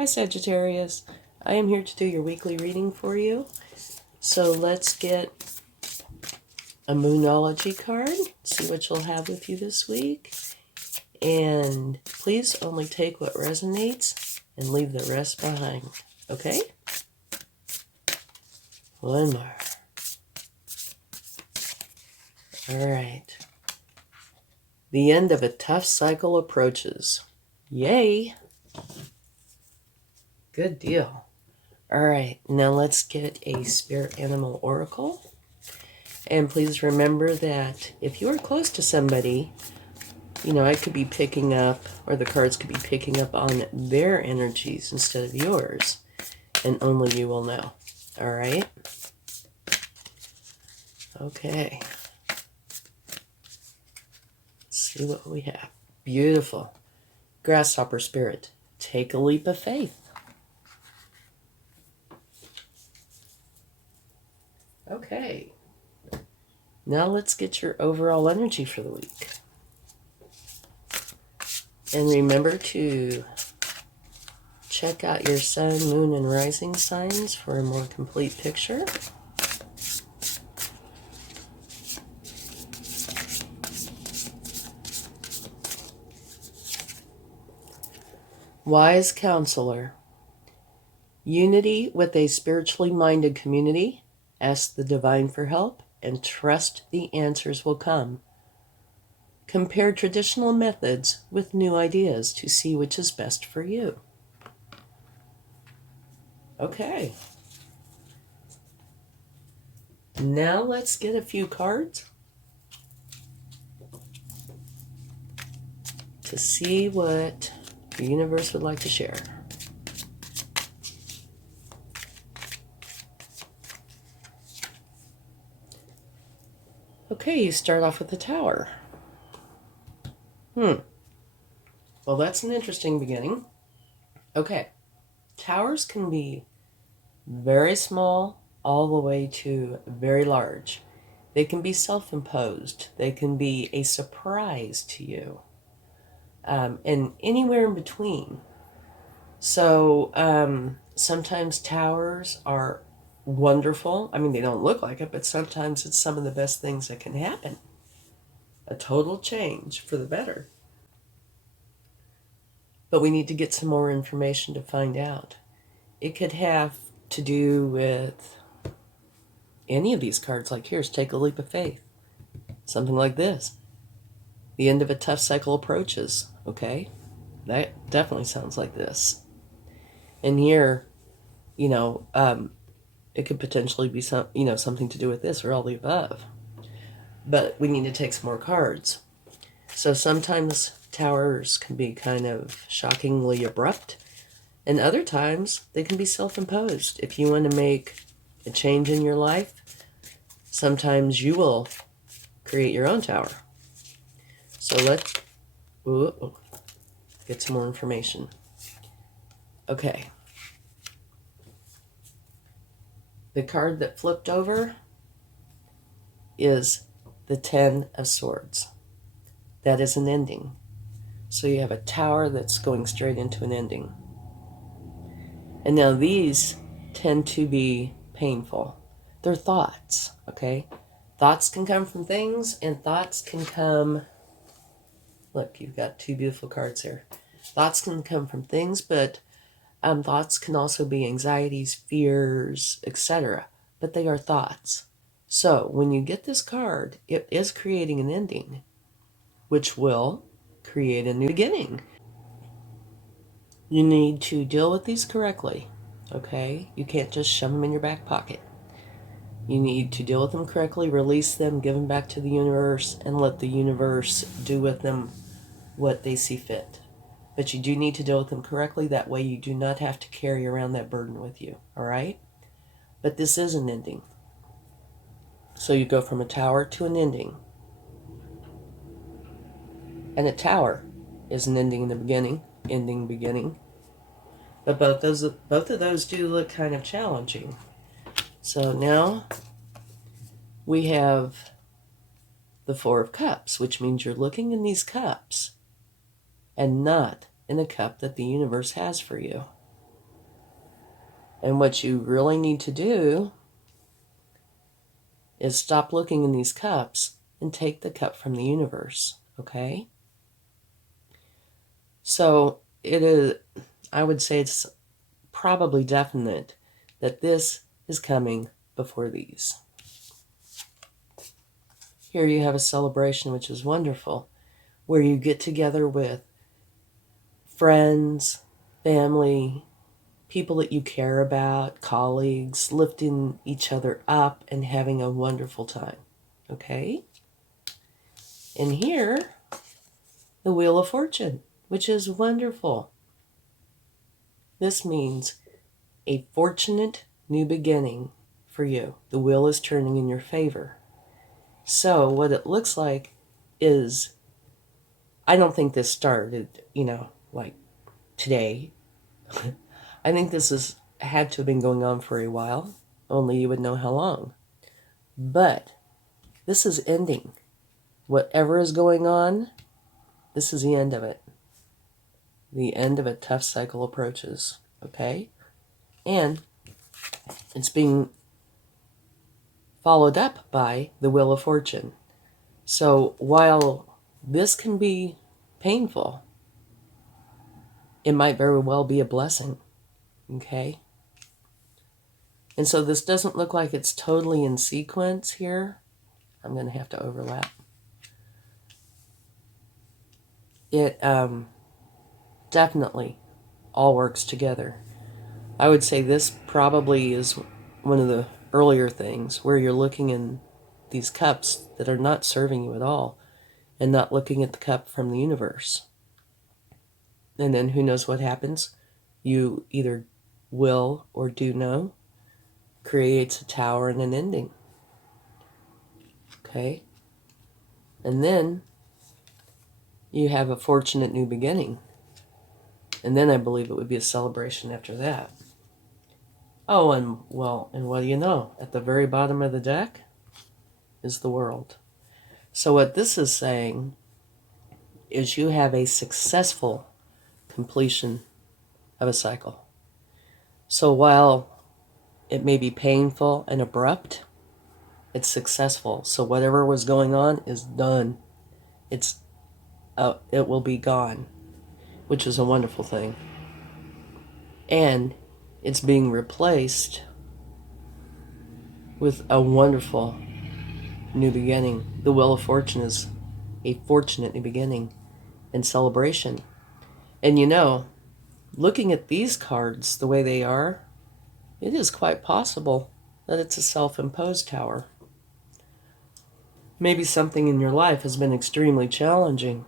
Hi Sagittarius, I am here to do your weekly reading for you. So let's get a Moonology card, see what you'll have with you this week. And please only take what resonates and leave the rest behind, okay? One more. All right. The end of a tough cycle approaches. Yay! Good deal. All right, now let's get a spirit animal oracle. And please remember that if you are close to somebody, I could be picking up, or the cards could be picking up on their energies instead of yours. And only you will know. All right? Okay. Let's see what we have. Beautiful. Grasshopper spirit. Take a leap of faith. Okay. Now let's get your overall energy for the week. And remember to check out your sun, moon, and rising signs for a more complete picture. Wise counselor. Unity with a spiritually minded community. Ask the divine for help and trust the answers will come. Compare traditional methods with new ideas to see which is best for you. Okay. Now let's get a few cards to see what the universe would like to share. Okay, you start off with the Tower. Well, that's an interesting beginning. Okay. Towers can be very small all the way to very large. They can be self-imposed. They can be a surprise to you. And anywhere in between. So sometimes towers are wonderful. I mean, they don't look like it, but sometimes it's some of the best things that can happen. A total change for the better. But we need to get some more information to find out. It could have to do with any of these cards, like here's Take a Leap of Faith. Something like this. The end of a tough cycle approaches. Okay? That definitely sounds like this. And here, it could potentially be something to do with this or all the above. But we need to take some more cards. So sometimes towers can be kind of shockingly abrupt, and other times they can be self-imposed. If you want to make a change in your life, sometimes you will create your own tower. So let's get some more information. Okay. The card that flipped over is the Ten of Swords. That is an ending. So you have a tower that's going straight into an ending. And now these tend to be painful. They're thoughts, okay? Thoughts can come from things, and thoughts can come... Look, you've got two beautiful cards here. Thoughts can come from things, but thoughts can also be anxieties, fears, etc. But they are thoughts. So when you get this card, it is creating an ending, which will create a new beginning. You need to deal with these correctly, okay? You can't just shove them in your back pocket. You need to deal with them correctly, release them, give them back to the universe, and let the universe do with them what they see fit. But you do need to deal with them correctly. That way you do not have to carry around that burden with you, all right? But this is an ending. So you go from a tower to an ending. And a tower is an ending in the beginning, ending beginning. But both of those do look kind of challenging. So now we have the Four of Cups, which means you're looking in these cups and not in a cup that the universe has for you. And what you really need to do is stop looking in these cups and take the cup from the universe, okay? So it is, I would say it's probably definite that this is coming before these. Here you have a celebration, which is wonderful, where you get together with friends, family, people that you care about, colleagues, lifting each other up and having a wonderful time, okay? And here, the Wheel of Fortune, which is wonderful. This means a fortunate new beginning for you. The wheel is turning in your favor. So what it looks like is, I don't think this started, like today. I think this had to have been going on for a while. Only you would know how long. But this is ending. Whatever is going on, this is the end of it. The end of a tough cycle approaches, okay? And it's being followed up by the Wheel of Fortune. So while this can be painful, it might very well be a blessing, okay? And so this doesn't look like it's totally in sequence here. I'm going to have to overlap. It definitely all works together. I would say this probably is one of the earlier things where you're looking in these cups that are not serving you at all and not looking at the cup from the universe. And then who knows what happens? You either will or do know. Creates a tower and an ending. Okay? And then you have a fortunate new beginning. And then I believe it would be a celebration after that. Oh, and what do you know? At the very bottom of the deck is the World. So what this is saying is you have a successful completion of a cycle. So while it may be painful and abrupt, it's successful. So whatever was going on is done. It will be gone, which is a wonderful thing. And it's being replaced with a wonderful new beginning. The Wheel of Fortune is a fortunate new beginning and celebration. And looking at these cards the way they are, it is quite possible that it's a self-imposed tower. Maybe something in your life has been extremely challenging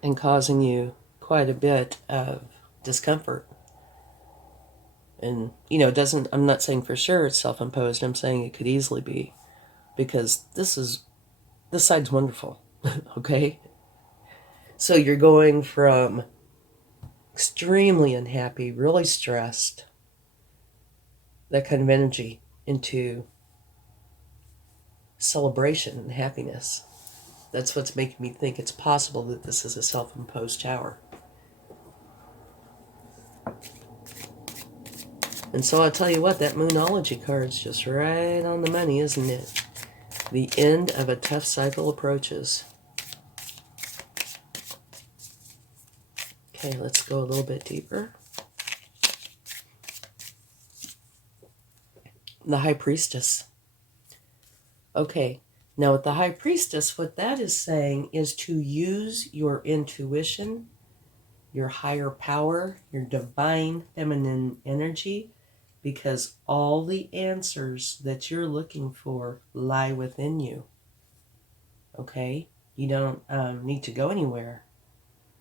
and causing you quite a bit of discomfort. And, I'm not saying for sure it's self-imposed. I'm saying it could easily be, because this side's wonderful, okay? So you're going from extremely unhappy, really stressed, that kind of energy, into celebration and happiness. That's what's making me think it's possible that this is a self-imposed tower. And so I'll tell you what, that Moonology card's just right on the money, isn't it? The end of a tough cycle approaches. Okay, let's go a little bit deeper. The High Priestess. Okay, now with the High Priestess, what that is saying is to use your intuition, your higher power, your divine feminine energy, because all the answers that you're looking for lie within you. Okay? You don't need to go anywhere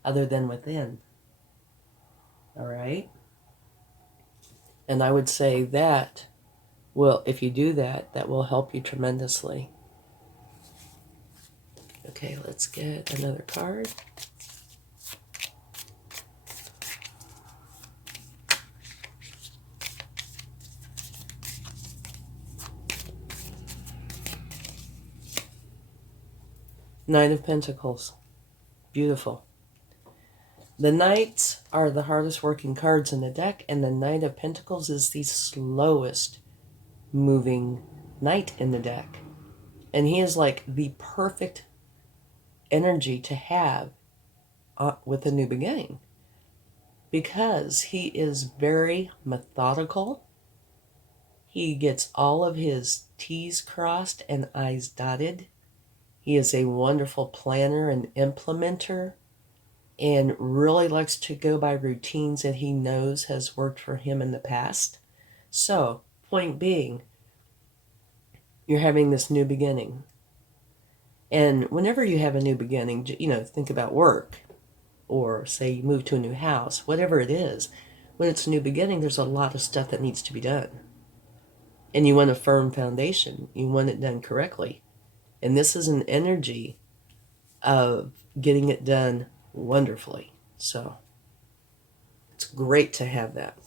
other than within. All right? And I would say that, if you do that, that will help you tremendously. Okay, let's get another card. Knight of Pentacles. Beautiful. The Knights are the hardest working cards in the deck, and the Knight of Pentacles is the slowest moving knight in the deck. And he is like the perfect energy to have with a new beginning, because he is very methodical. He gets all of his T's crossed and I's dotted. He is a wonderful planner and implementer, and really likes to go by routines that he knows has worked for him in the past. So, point being, you're having this new beginning. And whenever you have a new beginning, think about work, or say you move to a new house, whatever it is. When it's a new beginning, there's a lot of stuff that needs to be done. And you want a firm foundation. You want it done correctly. And this is an energy of getting it done wonderfully. So it's great to have that.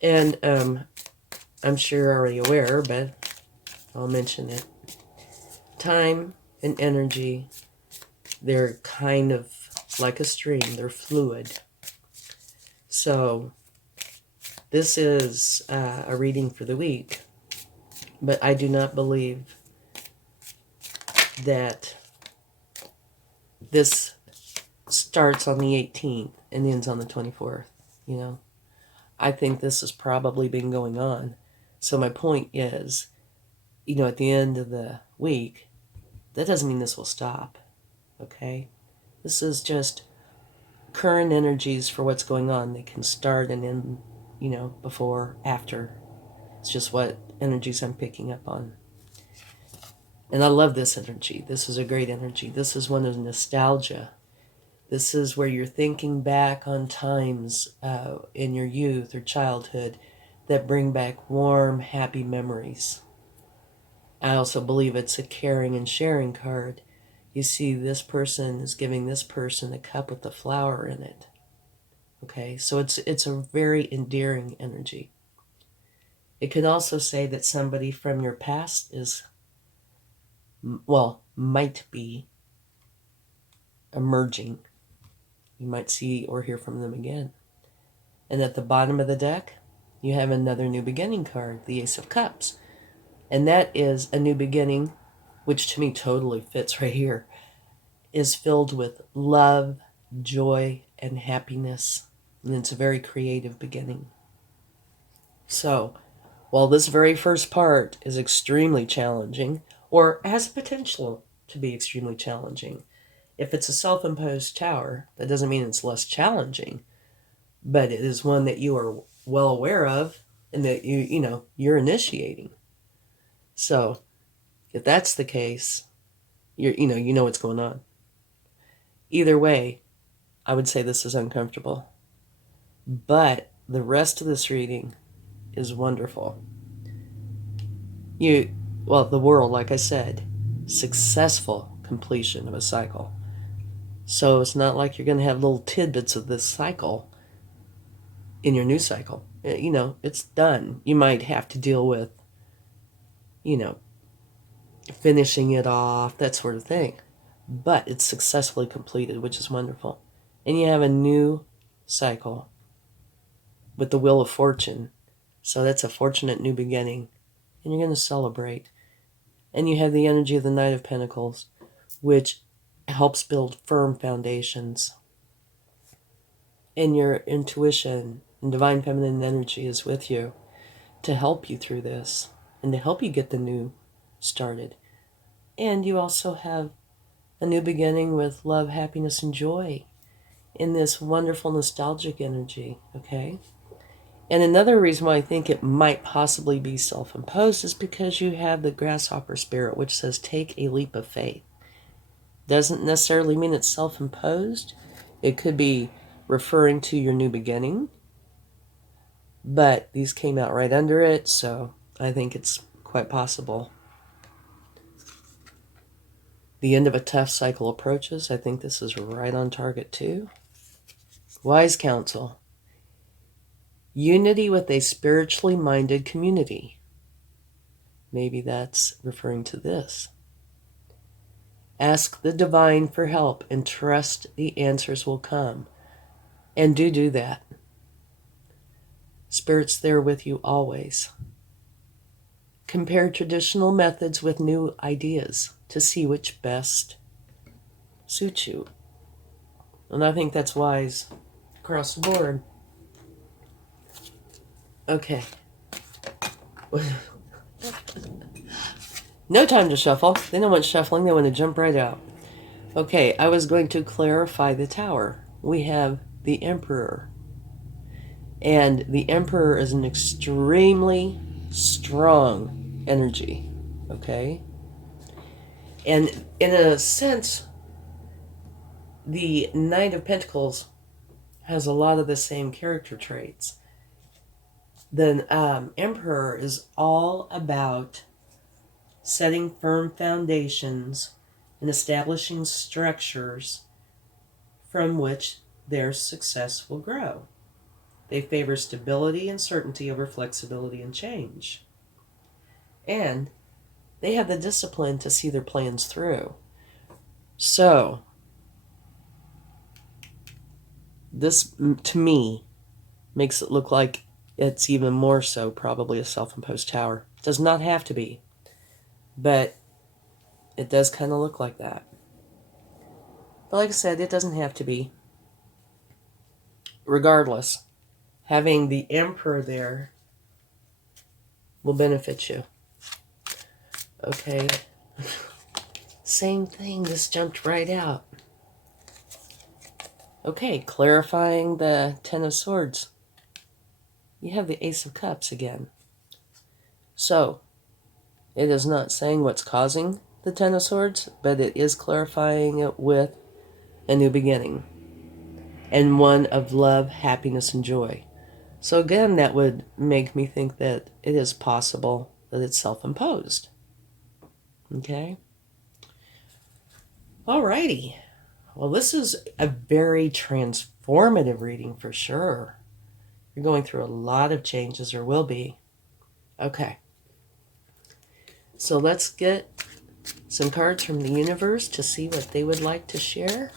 And I'm sure you're already aware, but I'll mention it. Time and energy, they're kind of like a stream. They're fluid. So this is a reading for the week, but I do not believe that this starts on the 18th and ends on the 24th, I think this has probably been going on. So my point is, at the end of the week, that doesn't mean this will stop, okay? This is just current energies for what's going on. They can start and end, before, after. It's just what energies I'm picking up on. And I love this energy. This is a great energy. This is one of nostalgia. This is where you're thinking back on times in your youth or childhood that bring back warm, happy memories. I also believe it's a caring and sharing card. You see, this person is giving this person a cup with a flower in it. Okay, so it's a very endearing energy. It can also say that somebody from your past might be emerging. You might see or hear from them again. And at the bottom of the deck, you have another new beginning card, the Ace of Cups. And that is a new beginning, which to me totally fits right here, is filled with love, joy, and happiness. And it's a very creative beginning. So, while this very first part is extremely challenging, or has potential to be extremely challenging, if it's a self-imposed tower, that doesn't mean it's less challenging, but it is one that you are well aware of and that you're initiating. So, if that's the case, you know what's going on. Either way, I would say this is uncomfortable. But the rest of this reading is wonderful. The world, like I said, successful completion of a cycle. So it's not like you're going to have little tidbits of this cycle in your new cycle. It's done. You might have to deal with, finishing it off, that sort of thing. But it's successfully completed, which is wonderful. And you have a new cycle with the Wheel of Fortune. So that's a fortunate new beginning. And you're going to celebrate. And you have the energy of the Knight of Pentacles, which helps build firm foundations. And your intuition and divine feminine energy is with you to help you through this and to help you get the new started. And you also have a new beginning with love, happiness, and joy in this wonderful nostalgic energy, okay? And another reason why I think it might possibly be self-imposed is because you have the grasshopper spirit, which says take a leap of faith. Doesn't necessarily mean it's self-imposed. It could be referring to your new beginning. But these came out right under it, so I think it's quite possible. The end of a tough cycle approaches. I think this is right on target too. Wise counsel. Unity with a spiritually minded community. maybe that's referring to this. Ask the divine for help and trust the answers will come. And do that. Spirit's there with you always. Compare traditional methods with new ideas to see which best suits you. And I think that's wise across the board. Okay. No time to shuffle. They don't want shuffling. They want to jump right out. Okay, I was going to clarify the tower. We have the Emperor. And the Emperor is an extremely strong energy. Okay? And in a sense, the Knight of Pentacles has a lot of the same character traits. The Emperor is all about setting firm foundations and establishing structures from which their success will grow. They favor stability and certainty over flexibility and change. And they have the discipline to see their plans through. So, this, to me, makes it look like it's even more so probably a self-imposed tower. It does not have to be, but it does kind of look like that. But like I said, it doesn't have to be. Regardless, having the Emperor there will benefit you. Okay. Same thing, this jumped right out. Okay, clarifying the Ten of Swords. You have the Ace of Cups again. So, it is not saying what's causing the Ten of Swords, but it is clarifying it with a new beginning. And one of love, happiness, and joy. So again, that would make me think that it is possible that it's self-imposed. Okay? Alrighty. Well, this is a very transformative reading for sure. You're going through a lot of changes, or will be. Okay. So let's get some cards from the universe to see what they would like to share.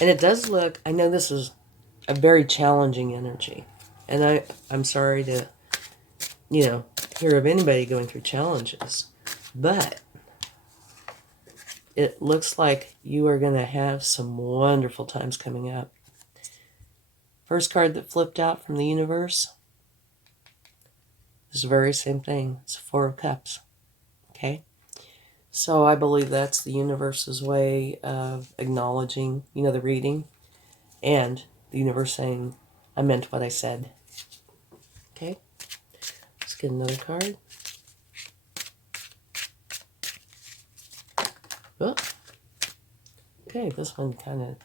And it does look, I know this is a very challenging energy. And I'm sorry to, hear of anybody going through challenges. But it looks like you are going to have some wonderful times coming up. First card that flipped out from the universe is the very same thing. It's Four of Cups. Okay? So I believe that's the universe's way of acknowledging, the reading. And the universe saying, I meant what I said. Okay? Let's get another card. Oh. Okay, this one kind of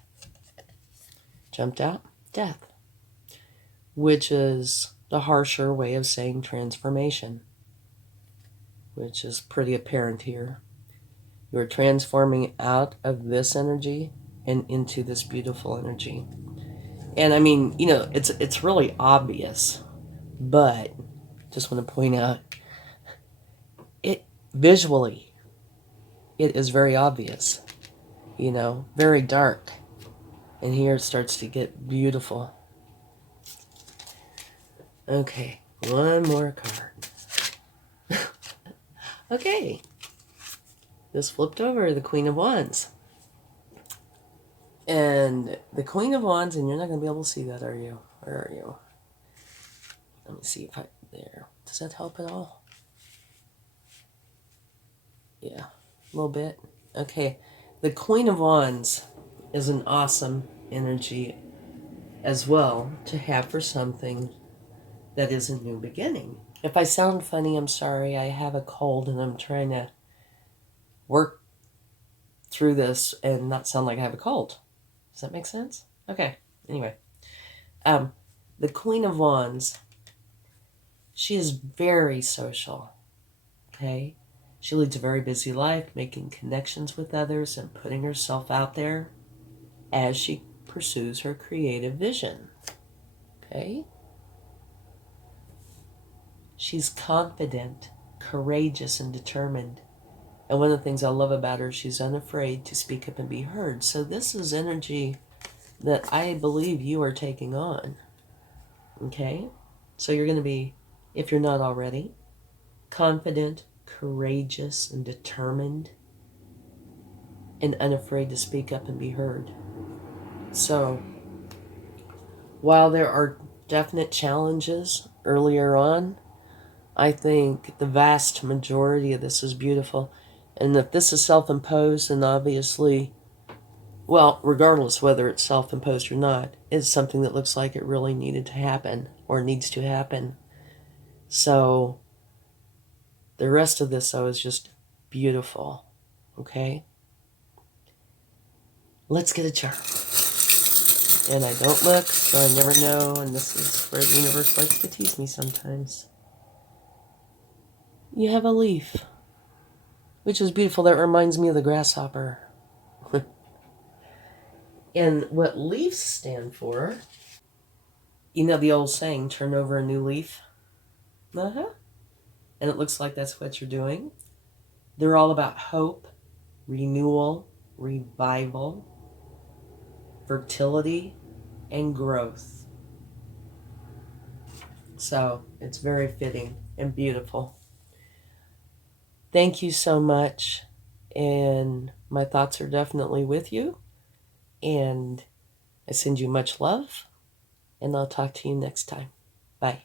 jumped out. Death. Which is the harsher way of saying transformation. Which is pretty apparent here. You're transforming out of this energy and into this beautiful energy. And I mean, it's really obvious, but just want to point out, it visually, it is very obvious, very dark. And here it starts to get beautiful. Okay, one more card. Okay. This flipped over, the Queen of Wands. And the Queen of Wands, and you're not going to be able to see that, are you? Where are you? Let me see if there. Does that help at all? Yeah, a little bit. Okay, the Queen of Wands is an awesome energy as well to have for something that is a new beginning. If I sound funny, I'm sorry. I have a cold and I'm trying to work through this and not sound like I have a cold. Does that make sense? Okay. Anyway. The Queen of Wands, she is very social. Okay? She leads a very busy life, making connections with others and putting herself out there as she pursues her creative vision. Okay? She's confident, courageous, and determined. And one of the things I love about her, she's unafraid to speak up and be heard. So this is energy that I believe you are taking on. Okay? So you're going to be, if you're not already, confident, courageous, and determined, and unafraid to speak up and be heard. So while there are definite challenges earlier on, I think the vast majority of this is beautiful. And if this is self-imposed, then obviously, well, regardless whether it's self-imposed or not, it's something that looks like it really needed to happen or needs to happen. So the rest of this, though, is just beautiful. Okay? Let's get a chart. And I don't look, so I never know, and this is where the universe likes to tease me sometimes. You have a leaf, which is beautiful. That reminds me of the grasshopper. And what leaves stand for, you know the old saying, turn over a new leaf? Uh-huh. And it looks like that's what you're doing. They're all about hope, renewal, revival, fertility, and growth. So it's very fitting and beautiful. Thank you so much. And my thoughts are definitely with you. And I send you much love. And I'll talk to you next time. Bye.